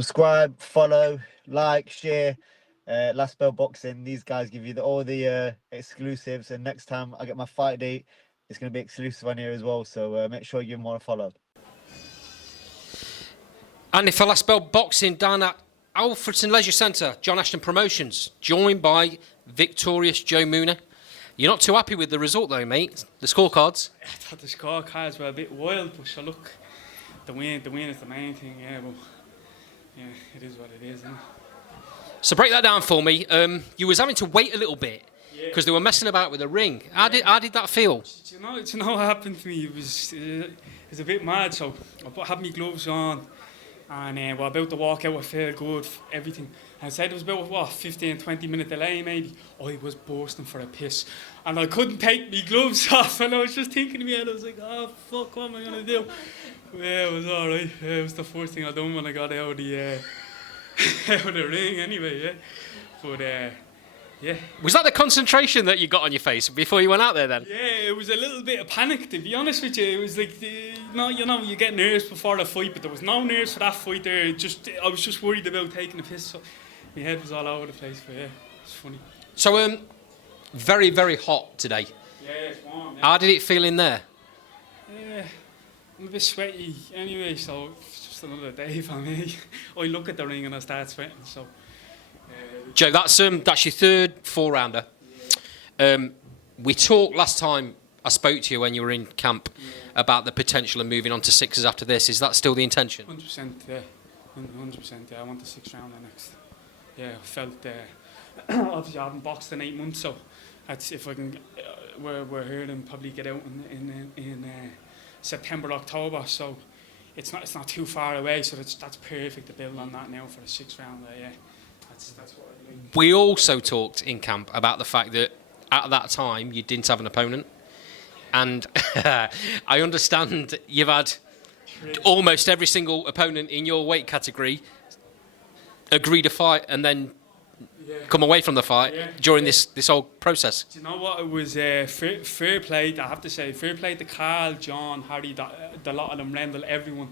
Subscribe, follow, like, share. Last Bell Boxing. These guys give you all the exclusives, and next time I get my fight date, it's going to be exclusive on here as well. So make sure you give them all a follow. And for Last Bell Boxing down at Alfredton Leisure Centre, John Ashton Promotions, joined by victorious Joe Mooney. You're not too happy with the result though, mate. The scorecards. I thought the scorecards were a bit wild, but so look, the win is the main thing, yeah. But yeah, it is what it is, isn't it? So break that down for me. You was having to wait a little bit because they were messing about with the ring. How did that feel? Do you know what happened to me? It was a bit mad. So I had my gloves on, and we're about to walk out. I felt good, everything. I said it was about 15, 20 minute delay maybe. I was bursting for a piss, and I couldn't take my gloves off. And I was just thinking to me, and I was like, "Oh fuck, what am I gonna do?" Yeah, it was all right. It was the first thing I done when I got out of the out of the ring. Anyway, yeah. But yeah. Was that the concentration that you got on your face before you went out there then? Yeah, it was a little bit of panic, to be honest with you. It was like, you get nerves before the fight, but there was no nerves for that fight there. I was just worried about taking a piss. So my head was all over the place, but yeah, it's funny. So, very, very hot today. Yeah, it's warm. Yeah. How did it feel in there? Yeah, I'm a bit sweaty anyway, so it's just another day for me. I look at the ring and I start sweating, so... Joe, that's your third 4-rounder. We talked last time I spoke to you when you were in camp about the potential of moving on to 6s after this. Is that still the intention? 100%, yeah. 100%, yeah. I want the 6th rounder next. Yeah, I felt... obviously, I haven't boxed in 8 months, so that's if I can... we're here and probably get out in September, October, so it's not too far away, so that's perfect to build on that now for the 6th rounder, yeah. That's what I mean. We also talked in camp about the fact that at that time you didn't have an opponent, and I understand you've had almost every single opponent in your weight category agree to fight and then come away from the fight during this whole process. Do you know what? It was fair play. I have to say, fair play to Carl, John, Harry, the lot of them, Rendell, everyone.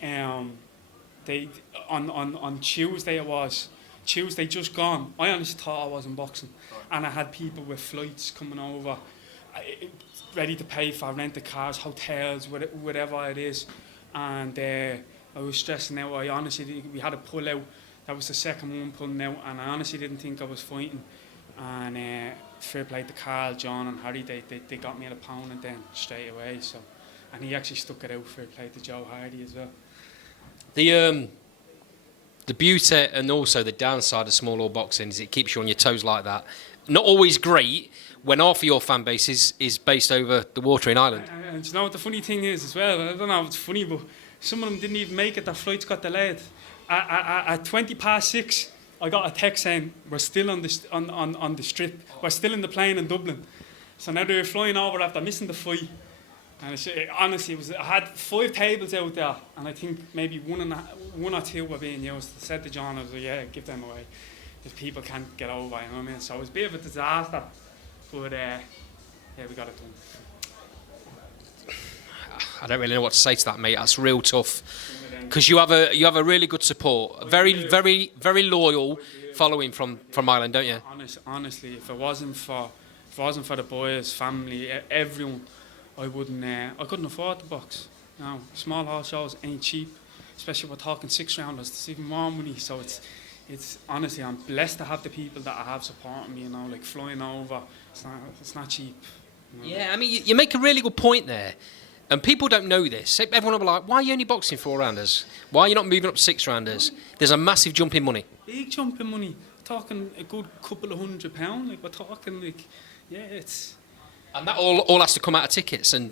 They on Tuesday it was. Tuesday just gone, I honestly thought I wasn't boxing, and I had people with flights coming over, ready to pay for rented cars, hotels, whatever it is, and I was stressing out. I honestly, we had to pull out. That was the second one pulling out, and I honestly didn't think I was fighting. And fair play to Carl, John, and Harry. They got me an opponent then straight away. So, and he actually stuck it out. Fair play to Joe Hardy as well. The beauty and also the downside of small hall boxing is it keeps you on your toes like that. Not always great when half of your fan base is based over the water in Ireland. And you know what the funny thing is as well? I don't know if it's funny, but some of them didn't even make it. Their flights got delayed. At 20:06, I got a text saying we're still on the strip. We're still in the plane in Dublin. So now they're flying over after missing the fight. And honestly, I had 5 tables out there, and I think maybe one or two were being used. I said to John, I was like, yeah, give them away. If people can't get over, you know what I mean? So it was a bit of a disaster, but yeah, we got it done. I don't really know what to say to that, mate. That's real tough, because you have a really good support, a very, very, very loyal following from Ireland, don't you? Honestly, if it wasn't for the boys, family, everyone, I couldn't afford the box. Now, small hall shows ain't cheap, especially we're talking 6 rounders. It's even more money. So it's honestly, I'm blessed to have the people that I have supporting me. You know, like flying over. It's not cheap. You know? Yeah, I mean, you make a really good point there, and people don't know this. Everyone will be like, "Why are you only boxing 4 rounders? Why are you not moving up to 6 rounders?" There's a massive jump in money. Big jump in money. We're talking a good couple of £100. Like we're talking like, yeah, it's. And that all has to come out of tickets and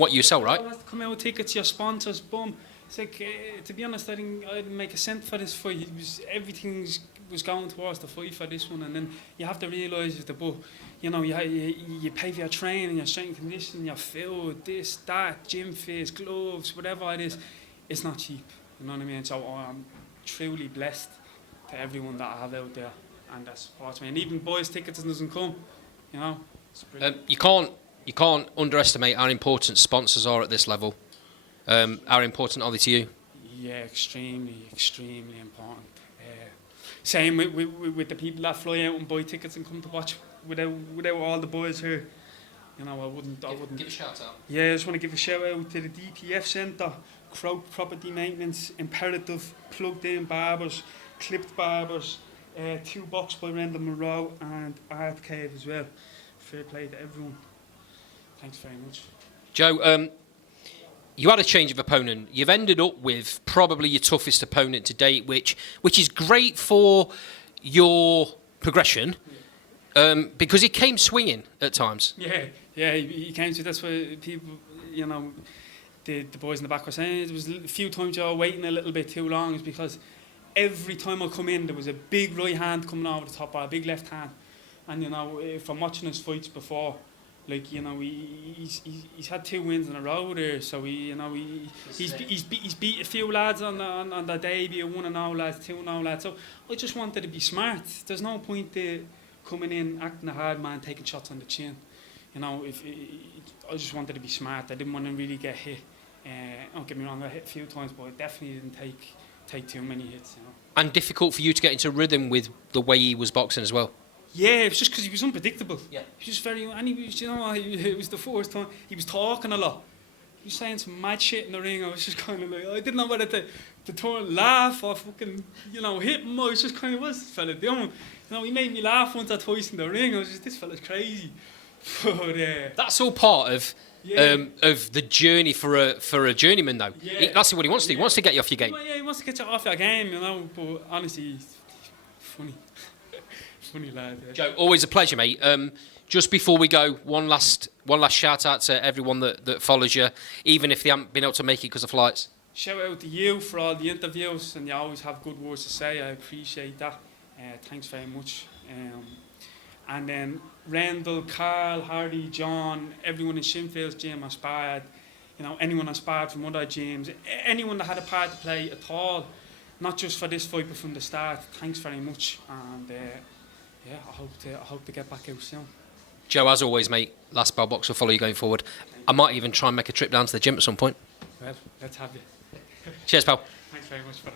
what you sell, right? All has to come out of tickets, your sponsors, boom. It's like, to be honest, I didn't make a cent for this fight. Everything was going towards the fight for this one, and then you have to realise that, but you know, you pay for your training, your strength and conditioning, your food, this, that, gym fees, gloves, whatever it is. It's not cheap. You know what I mean? So I'm truly blessed to everyone that I have out there, and that supports me. And even boys' tickets doesn't come, you know. You can't underestimate how important sponsors are at this level. How important are they to you? Yeah, extremely important. Same with the people that fly out and buy tickets and come to watch without all the boys here. You know, I wouldn't. Give a shout out. Yeah, I just want to give a shout out to the DPF Centre, Crow Property Maintenance, Imperative, Plugged In Barbers, Clipped Barbers, 2 Box by Rendell Monroe, and Art Cave as well. Fair play to everyone. Thanks very much. Joe, you had a change of opponent. You've ended up with probably your toughest opponent to date, which is great for your progression, because he came swinging at times. Yeah, he came to. That's why people, you know, the boys in the back were saying there was a few times you were waiting a little bit too long, is because every time I come in there was a big right hand coming over the top, or a big left hand, and you know, from watching his fights before. Like, you know, he's had 2 wins in a row there, so he's beat a few lads on the debut, 1-0 lads, 2-0 lads. So I just wanted to be smart. There's no point coming in acting a hard man, taking shots on the chin. You know, I just wanted to be smart. I didn't want to really get hit. Don't get me wrong, I hit a few times, but I definitely didn't take too many hits. You know. And difficult for you to get into rhythm with the way he was boxing as well. Yeah, it was just because he was unpredictable. Yeah. He was very, and he was, you know, it was the first time, he was talking a lot. He was saying some mad shit in the ring. I was just kind of like, I didn't know whether to turn, laugh or fucking, you know, hit him. I was just kind of, what's this fella doing? You know, he made me laugh once or twice in the ring. I was just, this fella's crazy. But that's all part of the journey for a journeyman, though. Yeah. That's what he wants to do. He wants to get you off your game. Yeah, he wants to get you off your game, you know. But honestly, he's funny. Funny lad. Yeah. Joe, always a pleasure, mate. Just before we go, one last shout out to everyone that follows you, even if they haven't been able to make it because of flights. Shout out to you for all the interviews, and you always have good words to say. I appreciate that. Thanks very much. And then Rendell, Carl, Hardy, John, everyone in Shinfield's gym aspired. You know, anyone aspired from other gyms, anyone that had a part to play at all, not just for this fight but from the start. Thanks very much. And yeah, I hope to get back out soon. Joe, as always, mate, Last Bell Box will follow you going forward. I might even try and make a trip down to the gym at some point. Well, let's have you. Cheers, pal. Thanks very much for that.